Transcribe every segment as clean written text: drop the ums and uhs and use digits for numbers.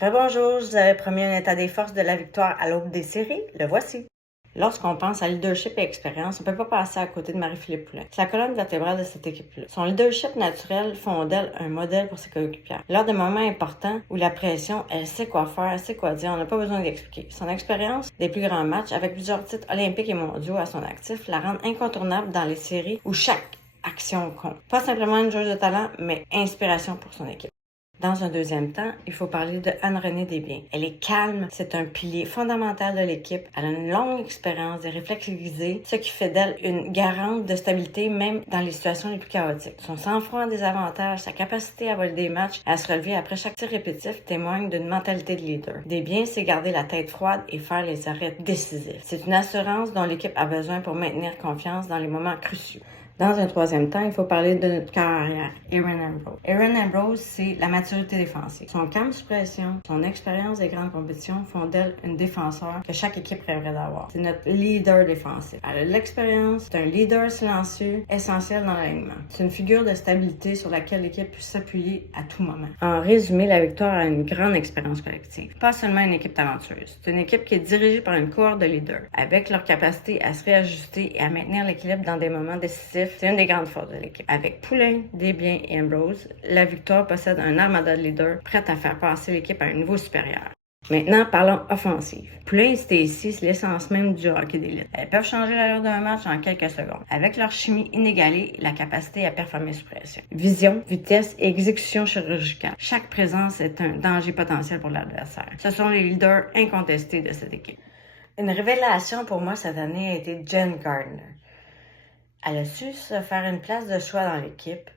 Rebonjour, je vous avais promis un état des forces de la victoire à l'aube des séries, le voici. Lorsqu'on pense à leadership et expérience, on ne peut pas passer à côté de Marie-Philippe Poulin. C'est la colonne vertébrale de cette équipe-là. Son leadership naturel font d'elle un modèle pour ses coéquipières. Lors de moments importants où la pression, elle sait quoi faire, elle sait quoi dire, on n'a pas besoin d'expliquer. Son expérience des plus grands matchs, avec plusieurs titres olympiques et mondiaux à son actif, la rend incontournable dans les séries où chaque action compte. Pas simplement une joueuse de talent, mais inspiration pour son équipe. Dans un deuxième temps, il faut parler de Anne-Renée Desbiens. Elle est calme, c'est un pilier fondamental de l'équipe. Elle a une longue expérience, des réflexes aiguisés, ce qui fait d'elle une garante de stabilité même dans les situations les plus chaotiques. Son sang-froid a des avantages, sa capacité à voler des matchs, à se relever après chaque tir répétitif témoigne d'une mentalité de leader. Desbiens sait garder la tête froide et faire les arrêts décisifs. C'est une assurance dont l'équipe a besoin pour maintenir confiance dans les moments cruciaux. Dans un troisième temps, il faut parler de notre cœur arrière, Erin Ambrose. Erin Ambrose, c'est la maturité défensive. Son calme sous pression, son expérience des grandes compétitions font d'elle une défenseur que chaque équipe rêverait d'avoir. C'est notre leader défensif. Elle a de l'expérience, c'est un leader silencieux, essentiel dans l'alignement. C'est une figure de stabilité sur laquelle l'équipe peut s'appuyer à tout moment. En résumé, la victoire a une grande expérience collective. Pas seulement une équipe talentueuse. C'est une équipe qui est dirigée par une cohorte de leaders, avec leur capacité à se réajuster et à maintenir l'équilibre dans des moments décisifs. C'est une des grandes forces de l'équipe. Avec Poulin, Desbiens et Ambrose, la victoire possède un armada de leaders prêt à faire passer l'équipe à un niveau supérieur. Maintenant, parlons offensive. Poulin et Stacey, c'est l'essence même du hockey d'élite. Elles peuvent changer l'allure d'un match en quelques secondes, avec leur chimie inégalée et la capacité à performer sous pression. Vision, vitesse et exécution chirurgicale. Chaque présence est un danger potentiel pour l'adversaire. Ce sont les leaders incontestés de cette équipe. Une révélation pour moi cette année a été Jen Gardner. Elle a su se faire une place de choix dans l'équipe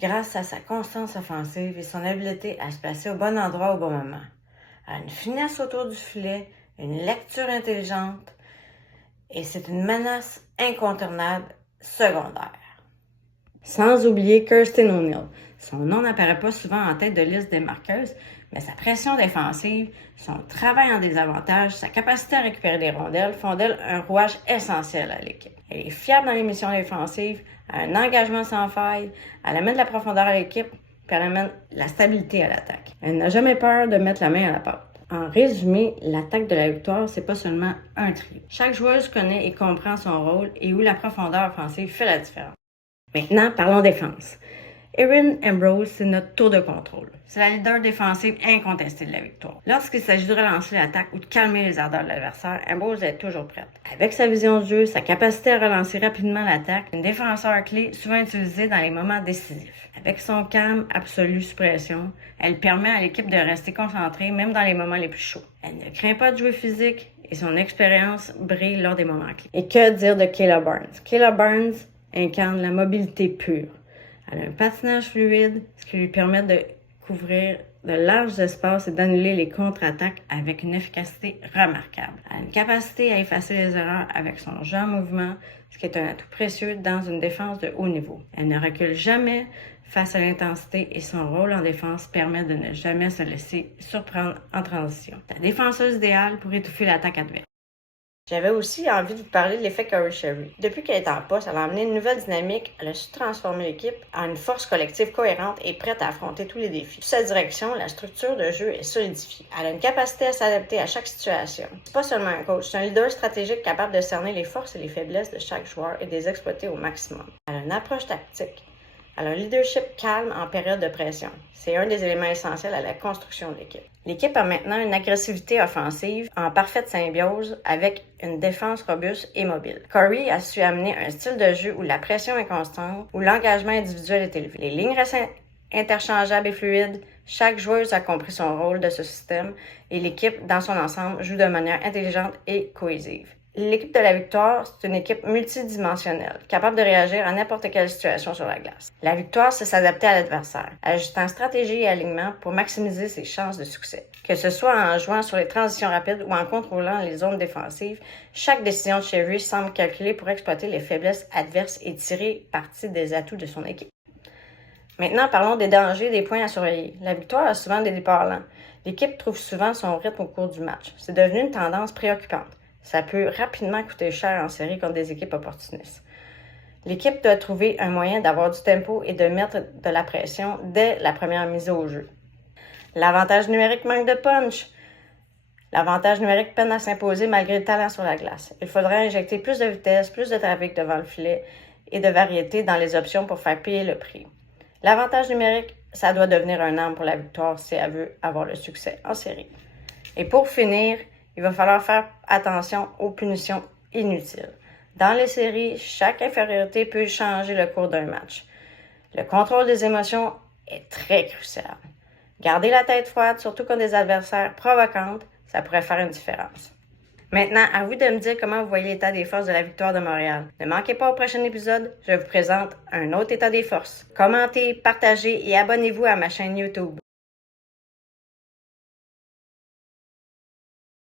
grâce à sa constance offensive et son habileté à se placer au bon endroit au bon moment. Elle a une finesse autour du filet, une lecture intelligente et c'est une menace incontournable secondaire. Sans oublier Kirsten O'Neill. Son nom n'apparaît pas souvent en tête de liste des marqueuses, mais sa pression défensive, son travail en désavantage, sa capacité à récupérer des rondelles font d'elle un rouage essentiel à l'équipe. Elle est fiable dans les missions défensives, a un engagement sans faille, elle amène de la profondeur à l'équipe, puis elle amène la stabilité à l'attaque. Elle n'a jamais peur de mettre la main à la pâte. En résumé, l'attaque de la victoire, c'est pas seulement un trio. Chaque joueuse connaît et comprend son rôle et où la profondeur offensive fait la différence. Maintenant, parlons défense. Erin Ambrose, c'est notre tour de contrôle. C'est la leader défensive incontestée de la victoire. Lorsqu'il s'agit de relancer l'attaque ou de calmer les ardeurs de l'adversaire, Ambrose est toujours prête. Avec sa vision de jeu, sa capacité à relancer rapidement l'attaque, une défenseur clé souvent utilisée dans les moments décisifs. Avec son calme absolu sous pression, elle permet à l'équipe de rester concentrée même dans les moments les plus chauds. Elle ne craint pas de jouer physique et son expérience brille lors des moments clés. Et que dire de Kayla Barnes? Kayla Barnes incarne la mobilité pure. Elle a un patinage fluide, ce qui lui permet de couvrir de larges espaces et d'annuler les contre-attaques avec une efficacité remarquable. Elle a une capacité à effacer les erreurs avec son jeu en mouvement, ce qui est un atout précieux dans une défense de haut niveau. Elle ne recule jamais face à l'intensité et son rôle en défense permet de ne jamais se laisser surprendre en transition. La défenseuse idéale pour étouffer l'attaque adverse. J'avais aussi envie de vous parler de l'effet Corey Sherry. Depuis qu'elle est en poste, elle a amené une nouvelle dynamique, elle a su transformer l'équipe en une force collective cohérente et prête à affronter tous les défis. Sous sa direction, la structure de jeu est solidifiée. Elle a une capacité à s'adapter à chaque situation. C'est pas seulement un coach, c'est un leader stratégique capable de cerner les forces et les faiblesses de chaque joueur et de les exploiter au maximum. Elle a une approche tactique. Elle a un leadership calme en période de pression. C'est un des éléments essentiels à la construction de l'équipe. L'équipe a maintenant une agressivité offensive en parfaite symbiose avec une défense robuste et mobile. Corey a su amener un style de jeu où la pression est constante, où l'engagement individuel est élevé. Les lignes restent interchangeables et fluides. Chaque joueuse a compris son rôle de ce système et l'équipe, dans son ensemble, joue de manière intelligente et cohésive. L'équipe de la victoire, c'est une équipe multidimensionnelle, capable de réagir à n'importe quelle situation sur la glace. La victoire, c'est s'adapter à l'adversaire, ajustant stratégie et alignement pour maximiser ses chances de succès. Que ce soit en jouant sur les transitions rapides ou en contrôlant les zones défensives, chaque décision de Sherry semble calculée pour exploiter les faiblesses adverses et tirer parti des atouts de son équipe. Maintenant, parlons des dangers et des points à surveiller. La victoire a souvent des départs lents. L'équipe trouve souvent son rythme au cours du match. C'est devenu une tendance préoccupante. Ça peut rapidement coûter cher en série contre des équipes opportunistes. L'équipe doit trouver un moyen d'avoir du tempo et de mettre de la pression dès la première mise au jeu. L'avantage numérique manque de punch. L'avantage numérique peine à s'imposer malgré le talent sur la glace. Il faudrait injecter plus de vitesse, plus de trafic devant le filet et de variété dans les options pour faire payer le prix. L'avantage numérique, ça doit devenir un arme pour la victoire si elle veut avoir le succès en série. Et pour finir, il va falloir faire attention aux punitions inutiles. Dans les séries, chaque infériorité peut changer le cours d'un match. Le contrôle des émotions est très crucial. Garder la tête froide, surtout contre des adversaires provocants, ça pourrait faire une différence. Maintenant, à vous de me dire comment vous voyez l'état des forces de la victoire de Montréal. Ne manquez pas au prochain épisode, je vous présente un autre état des forces. Commentez, partagez et abonnez-vous à ma chaîne YouTube.